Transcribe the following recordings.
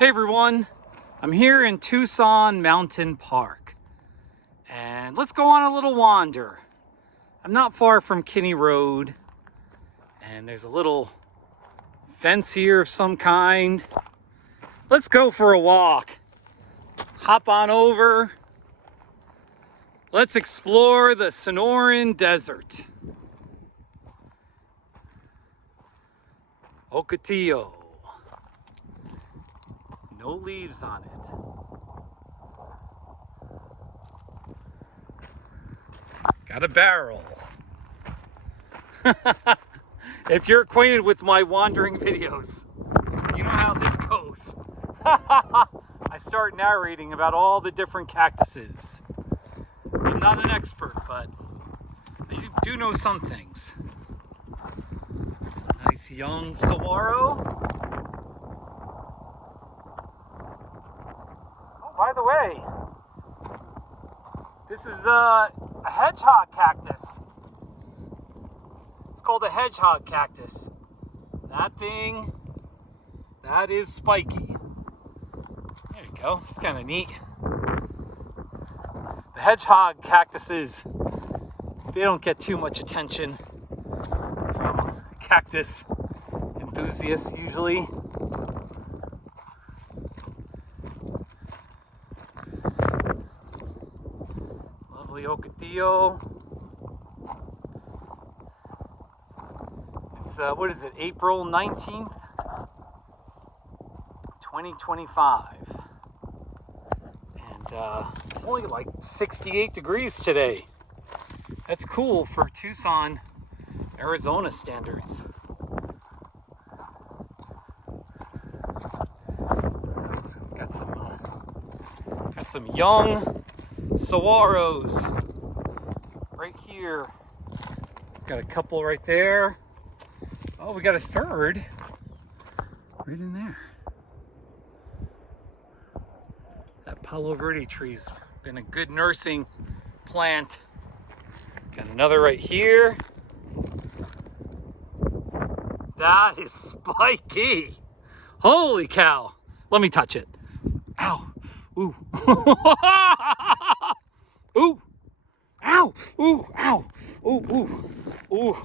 Hey everyone, I'm here in Tucson Mountain Park and let's go on a little wander. I'm not far from Kinney Road and there's a little fence here of some kind. Let's go for a walk. Hop on over. Let's explore the Sonoran Desert. Ocotillo. No leaves on it. Got a barrel. If you're acquainted with my wandering videos, you know how this goes. I start narrating about all the different cactuses. I'm not an expert, but I do know some things. Nice young saguaro. By the way, this is a hedgehog cactus. It's called a hedgehog cactus. That thing, that is spiky. There you go, it's kind of neat. The hedgehog cactuses, they don't get too much attention from cactus enthusiasts usually. Ocotillo. It's what is it, April 19th, 2025, and it's only like 68 degrees today. That's cool for Tucson, Arizona standards. Got some young saguaros right here. Got a couple right there. Oh, we got a third right in there. That Palo Verde tree's been a good nursing plant. Got another right here. That is spiky. Holy cow. Let me touch it. Ow. Ooh. Ooh. Ow. Ooh. Ow. Ooh. Ooh. Ooh.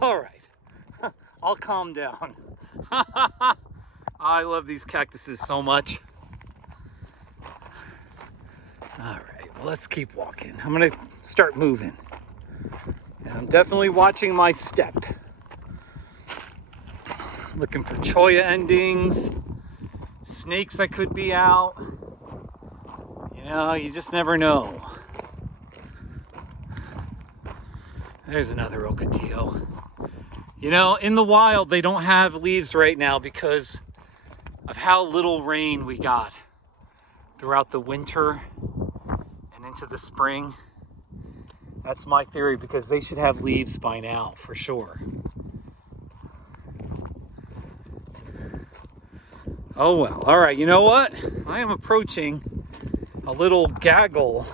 All right. I'll calm down. I love these cactuses so much. All right. Well, let's keep walking. I'm going to start moving. And I'm definitely watching my step. Looking for Cholla endings, snakes that could be out. You know, you just never know. There's another Ocotillo. You know, in the wild, they don't have leaves right now because of how little rain we got throughout the winter and into the spring. That's my theory, because they should have leaves by now, for sure. Oh well, all right, you know what? I am approaching a little gaggle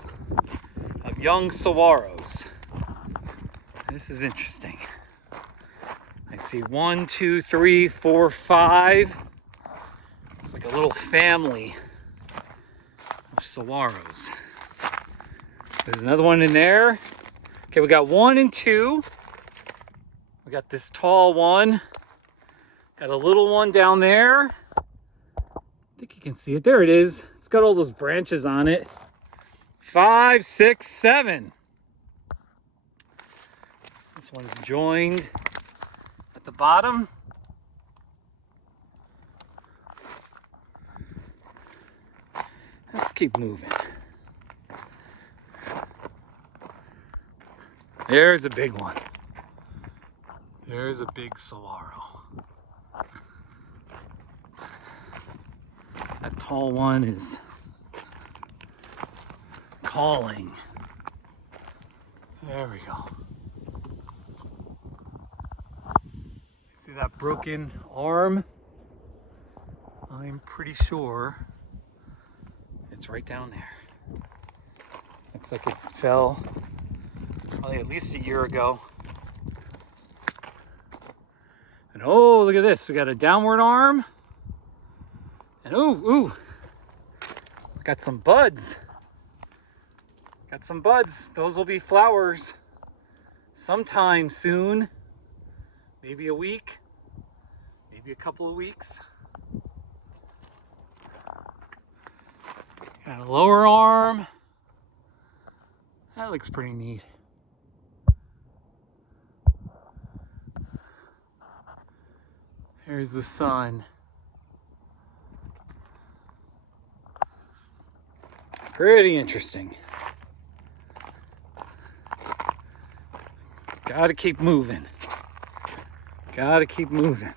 of young saguaros. This is interesting. I see 1, 2, 3, 4, 5. It's like a little family of saguaros. There's another one in there. Okay, we got 1 and 2. We got this tall one. Got a little one down there. I think you can see it. There it is. It's got all those branches on it. 5, 6, 7. This one's joined at the bottom. Let's keep moving. There's a big one. There's a big saguaro. That tall one is calling. There we go. See that broken arm? I'm pretty sure it's right down there. Looks like it fell probably at least a year ago. And oh, Oh, look at this. We got a downward arm. And ooh, got some buds. Got some buds. Those will be flowers sometime soon. Maybe a week, maybe a couple of weeks. Got a lower arm. That looks pretty neat. There's the sun. Pretty interesting. Gotta keep moving. Gotta keep moving.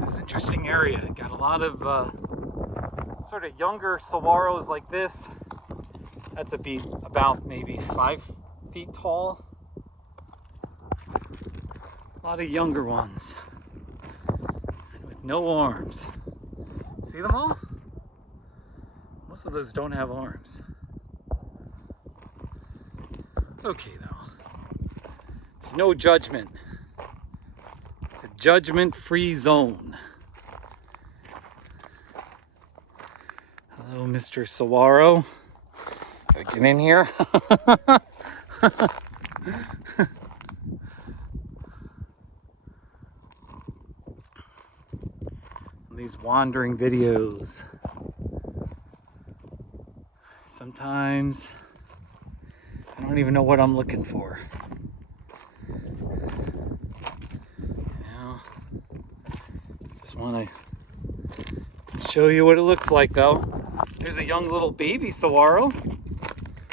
This interesting area. Got a lot of sort of younger saguaros like this. That's about maybe 5 feet tall. A lot of younger ones with no arms. See them all? Most of those don't have arms. It's okay though. There's no judgment. It's a judgment-free zone. Hello, Mr. Saguaro. Gotta get in here. These wandering videos. Sometimes I don't even know what I'm looking for. Just want to show you what it looks like though. There's a young little baby saguaro.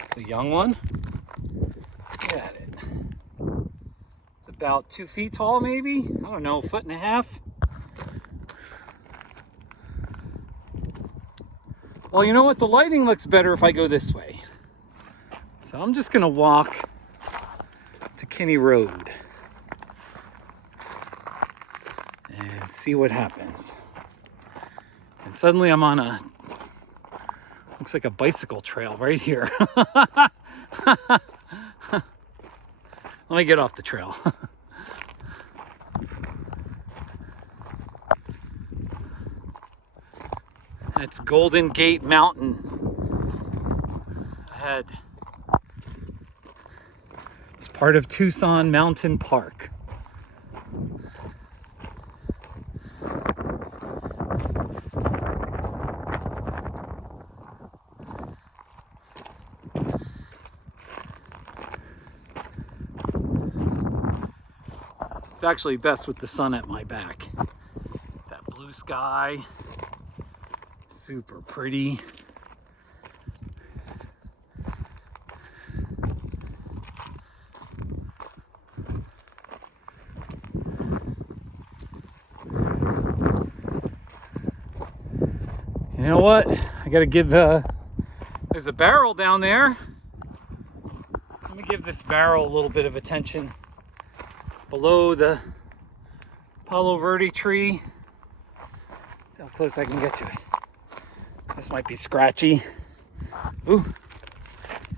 It's a young one. Look at it. It's about 2 feet tall maybe. I don't know, 1.5 feet. Well, you know what? The lighting looks better if I go this way. So I'm just gonna walk to Kinney Road and see what happens. And suddenly I'm on looks like a bicycle trail right here. Let me get off the trail. That's Golden Gate Mountain ahead. It's part of Tucson Mountain Park. It's actually best with the sun at my back. That blue sky. Super pretty. You know what? I gotta give there's a barrel down there. Let me give this barrel a little bit of attention. Below the Palo Verde tree. See how close I can get to it. This might be scratchy. Ooh,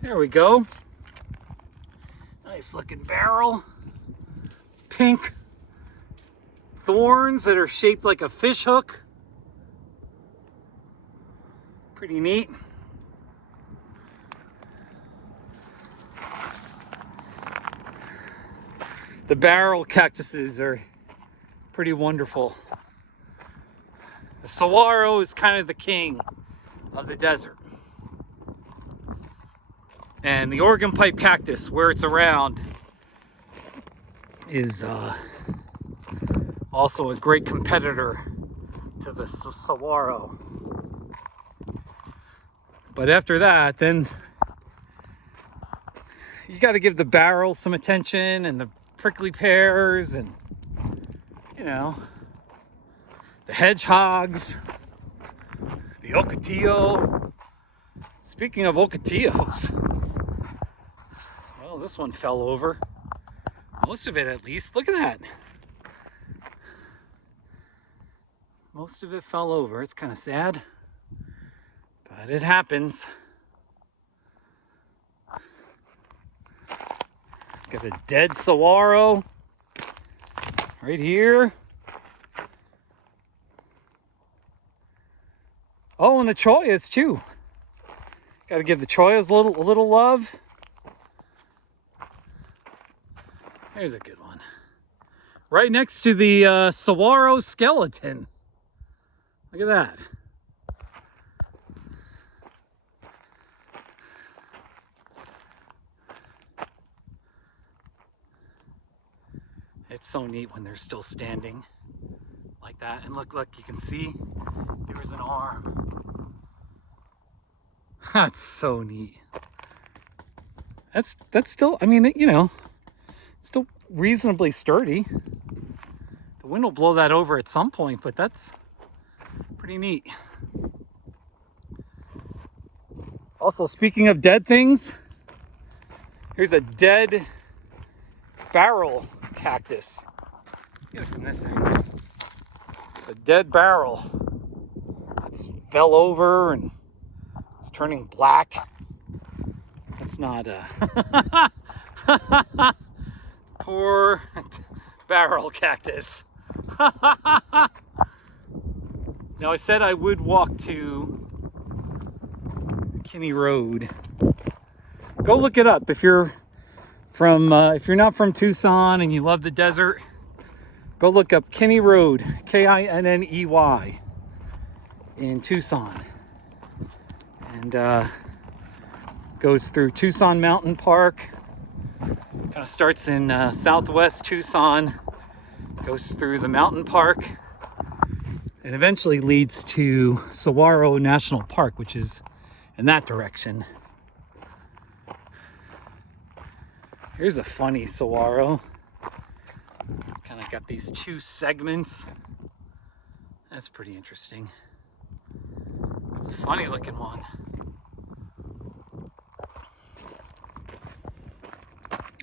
there we go. Nice looking barrel. Pink thorns that are shaped like a fish hook. Pretty neat. The barrel cactuses are pretty wonderful. The saguaro is kind of the king of the desert. And the Oregon pipe cactus, where it's around, is also a great competitor to the saguaro. But after that, then you got to give the barrel some attention, and the prickly pears, and you know, the hedgehogs, the Ocotillo. Speaking of Ocotillos, well, this one fell over. Most of it, at least. Look at that. Most of it fell over. It's kind of sad, but it happens. Got a dead saguaro right here. Oh, and the chollas too. Got to give the chollas a little love. There's a good one. Right next to the saguaro skeleton. Look at that. It's so neat when they're still standing like that. And look, you can see there's an arm. That's so neat. That's still, I mean, you know, still reasonably sturdy. The wind will blow that over at some point, but that's pretty neat. Also, speaking of dead things, here's a dead barrel cactus. Get it from this angle. It's a dead barrel. It's fell over and it's turning black. That's not a poor barrel cactus. Now I said I would walk to Kinney Road. Go look it up if you're not from Tucson and you love the desert. Go look up Kinney Road, Kinney, in Tucson, and goes through Tucson Mountain Park. Kind of starts in southwest Tucson, goes through the mountain park, and eventually leads to Saguaro National Park, which is in that direction. Here's a funny saguaro. It's kind of got these two segments. That's pretty interesting. It's a funny looking one.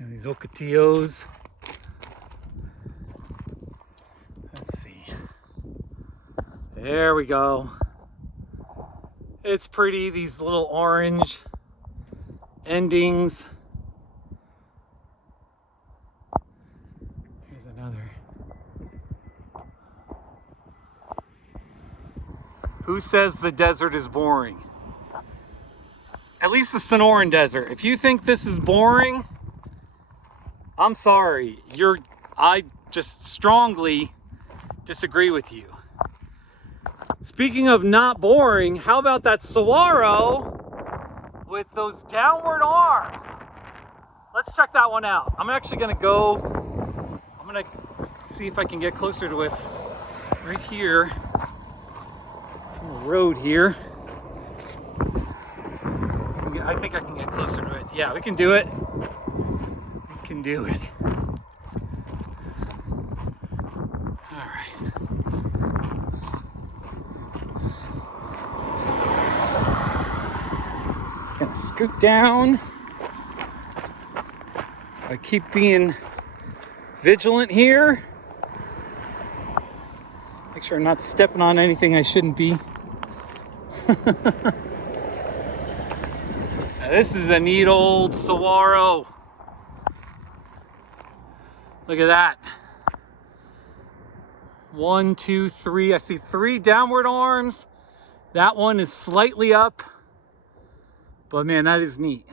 And these Ocotillos. Let's see. There we go. It's pretty, these little orange endings. Here's another. Who says the desert is boring? At least the Sonoran Desert. If you think this is boring, I'm sorry. I just strongly disagree with you. Speaking of not boring, how about that saguaro with those downward arms? Let's check that one out. I'm actually gonna see if I can get closer to it right here from the road here. I think I can get closer to it. Yeah, we can do it. We can do it. All right. Gonna scoot down. I keep being vigilant here. Make sure I'm not stepping on anything I shouldn't be. Now, this is a neat old saguaro. Look at that. 1, 2, 3. I see 3 downward arms. That one is slightly up. But man, that is neat.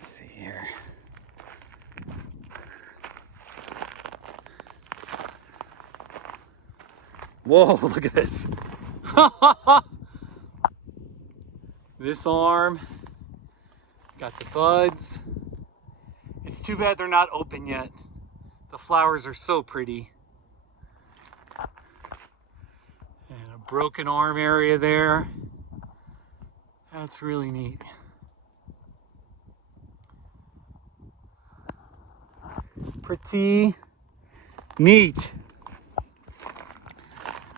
Let's see here. Whoa, look at this. This arm, got the buds. It's too bad they're not open yet. The flowers are so pretty. And a broken arm area there. That's really neat. Pretty neat.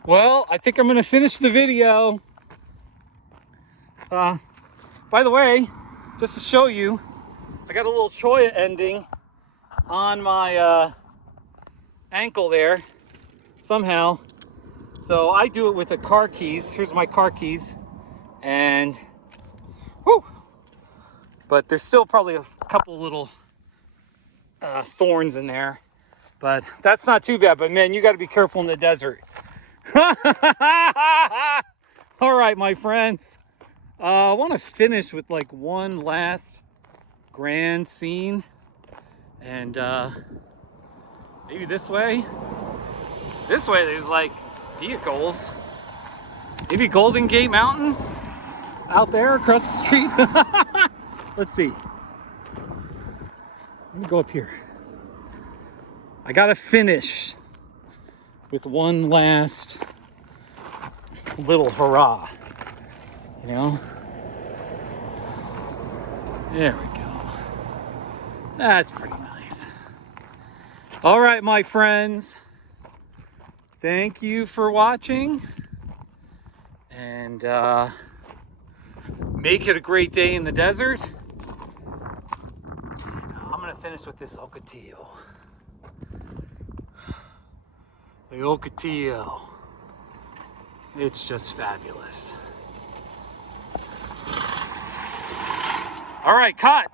Well, I think I'm gonna finish the video. By the way, just to show you, I got a little cholla ending on my ankle there somehow. So I do it with the car keys. Here's my car keys. And whoo, but there's still probably a couple little thorns in there, but that's not too bad. But man, you got to be careful in the desert. All right, my friends, I want to finish with like one last grand scene, and maybe this way there's like vehicles, maybe Golden Gate Mountain out there across the street. Let's see, let me go up here. I gotta finish with one last little hurrah, you know. There we go. That's pretty nice. All right, my friends, thank you for watching, and make it a great day in the desert. I'm gonna finish with this Ocotillo. The Ocotillo. It's just fabulous. All right, cut.